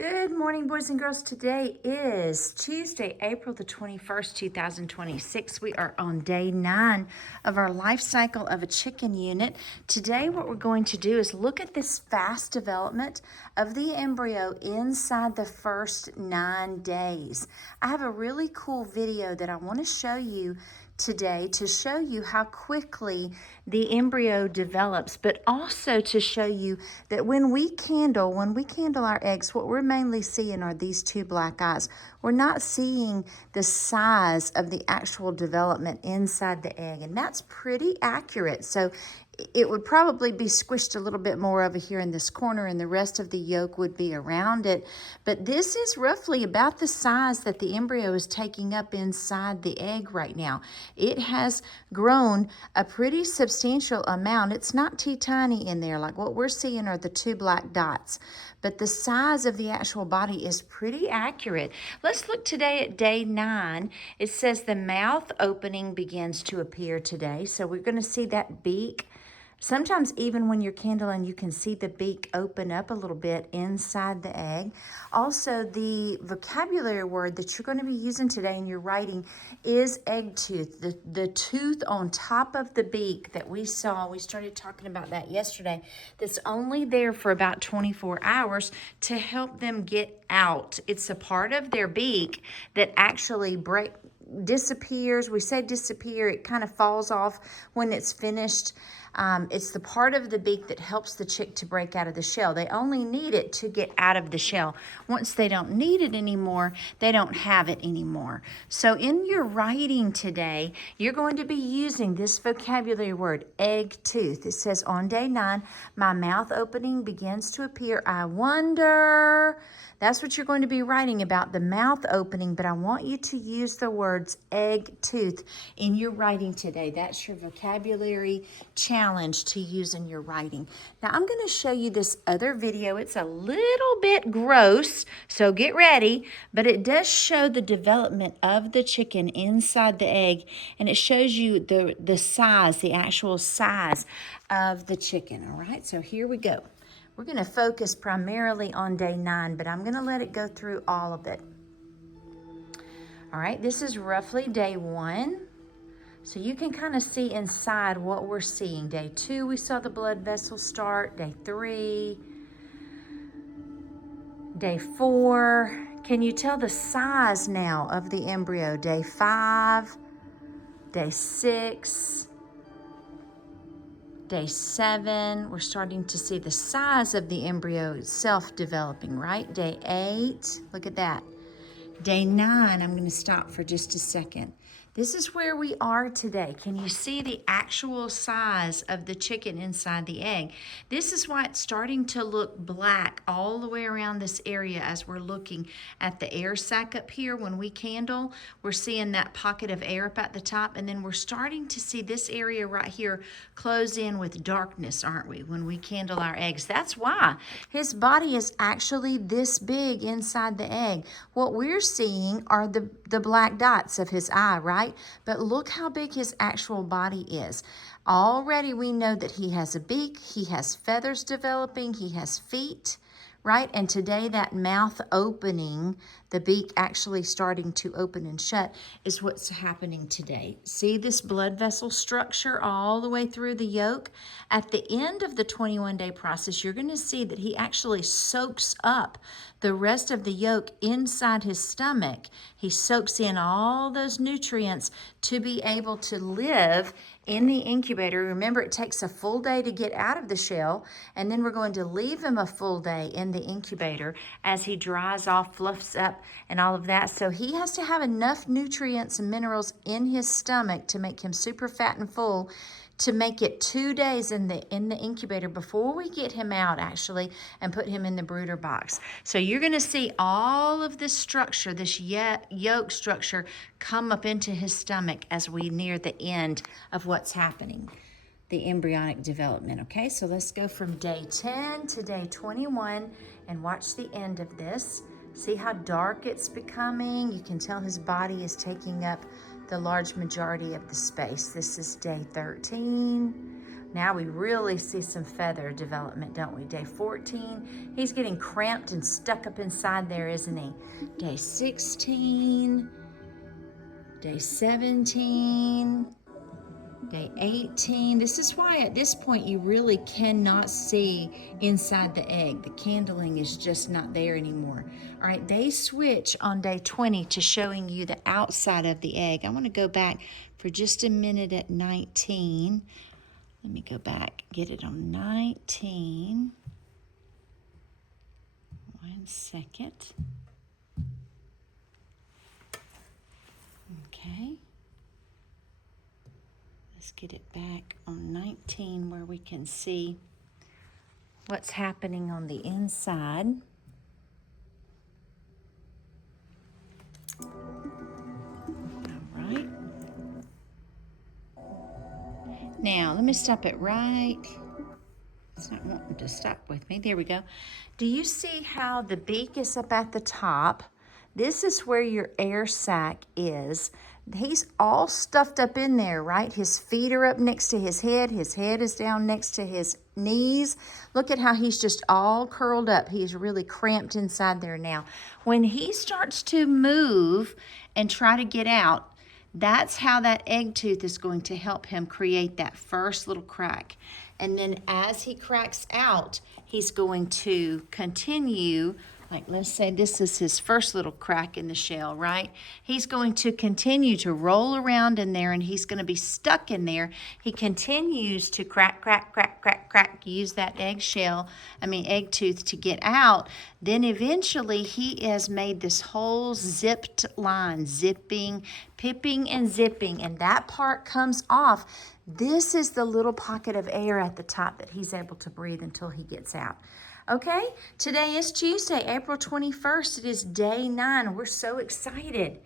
Good morning, boys and girls. Today is Tuesday, April the 21st, 2026. We are on day 9 of our life cycle of a chicken unit. Today, what we're going to do is look at this fast development of the embryo inside the first 9 days. I have a really cool video that I want to show you today to show you how quickly the embryo develops, but also to show you that when we candle our eggs, what we're mainly seeing are these two black eyes. We're not seeing the size of the actual development inside the egg, and that's pretty accurate. So it would probably be squished a little bit more over here in this corner, and the rest of the yolk would be around it. But this is roughly about the size that the embryo is taking up inside the egg right now. It has grown a pretty substantial amount. It's not too tiny in there. Like what we're seeing are the two black dots. But the size of the actual body is pretty accurate. Let's look today at day 9. It says the mouth opening begins to appear today. So we're going to see that beak. Sometimes even when you're candling, you can see the beak open up a little bit inside the egg. Also, the vocabulary word that you're going to be using today in your writing is egg tooth. The tooth on top of the beak that we saw, we started talking about that yesterday, that's only there for about 24 hours to help them get out. It's a part of their beak that actually disappears. We say disappear, it kind of falls off when it's finished. It's the part of the beak that helps the chick to break out of the shell. They only need it to get out of the shell. Once they don't need it anymore, they don't have it anymore. So in your writing today, you're going to be using this vocabulary word, egg tooth. It says on day 9, my mouth opening begins to appear. I wonder. That's what you're going to be writing about, the mouth opening, but I want you to use the words egg tooth in your writing today. That's your vocabulary challenge to use in your writing. Now I'm going to show you this other video. It's a little bit gross, so get ready, but it does show the development of the chicken inside the egg, and it shows you the size, the actual size of the chicken. All right, so here we go. We're going to focus primarily on day 9, but I'm going to let it go through all of it. All right, this is roughly day 1. So you can kind of see inside what we're seeing. Day 2, we saw the blood vessel start. Day 3. Day 4. Can you tell the size now of the embryo? Day 5. Day 6. Day 7, we're starting to see the size of the embryo itself developing, right? Day 8, look at that. Day 9, I'm going to stop for just a second. This is where we are today. Can you see the actual size of the chicken inside the egg? This is why it's starting to look black all the way around this area as we're looking at the air sac up here. When we candle, we're seeing that pocket of air up at the top, and then we're starting to see this area right here close in with darkness, aren't we, when we candle our eggs? That's why his body is actually this big inside the egg. What we're seeing are the black dots of his eye, right? But look how big his actual body is. Already we know that he has a beak, he has feathers developing, he has feet, right? And today that mouth opening, the beak actually starting to open and shut, is what's happening today. See this blood vessel structure all the way through the yolk? At the end of the 21-day process, you're going to see that he actually soaks up the rest of the yolk inside his stomach. He soaks in all those nutrients to be able to live in the incubator. Remember, it takes a full day to get out of the shell, and then we're going to leave him a full day in the incubator as he dries off, fluffs up, and all of that. So he has to have enough nutrients and minerals in his stomach to make him super fat and full, to make it 2 days in the incubator before we get him out actually and put him in the brooder box. So you're going to see all of this structure, this yolk structure, come up into his stomach as we near the end of what's happening, the embryonic development. Okay, so let's go from day 10 to day 21 and watch the end of this. See how dark it's becoming? You can tell his body is taking up the large majority of the space. This is day 13, Now we really see some feather development, don't we? Day 14, he's getting cramped and stuck up inside there, isn't he? Day 16, day 17, day 18. This is why at this point you really cannot see inside the egg. The candling is just not there anymore. All right, they switch on day 20 to showing you the outside of the egg. I want to go back for just a minute at 19. Let me go back, get it on 19. 1 second. Okay. Let's get it back on 19 where we can see what's happening on the inside. All right. Now, let me stop it right. It's not wanting to stop with me. There we go. Do you see how the beak is up at the top? This is where your air sac is. He's all stuffed up in there, right? His feet are up next to his head. His head is down next to his knees. Look at how he's just all curled up. He's really cramped inside there now. When he starts to move and try to get out, that's how that egg tooth is going to help him create that first little crack. And then as he cracks out, he's going to continue, like let's say this is his first little crack in the shell, right? He's going to continue to roll around in there and he's going to be stuck in there. He continues to crack, crack, crack, crack, crack, use that egg tooth to get out. Then eventually he has made this whole zipped line, zipping, pipping, and zipping, and that part comes off. This is the little pocket of air at the top that he's able to breathe until he gets out. Okay, today is Tuesday, April 21st. It is day 9. We're so excited.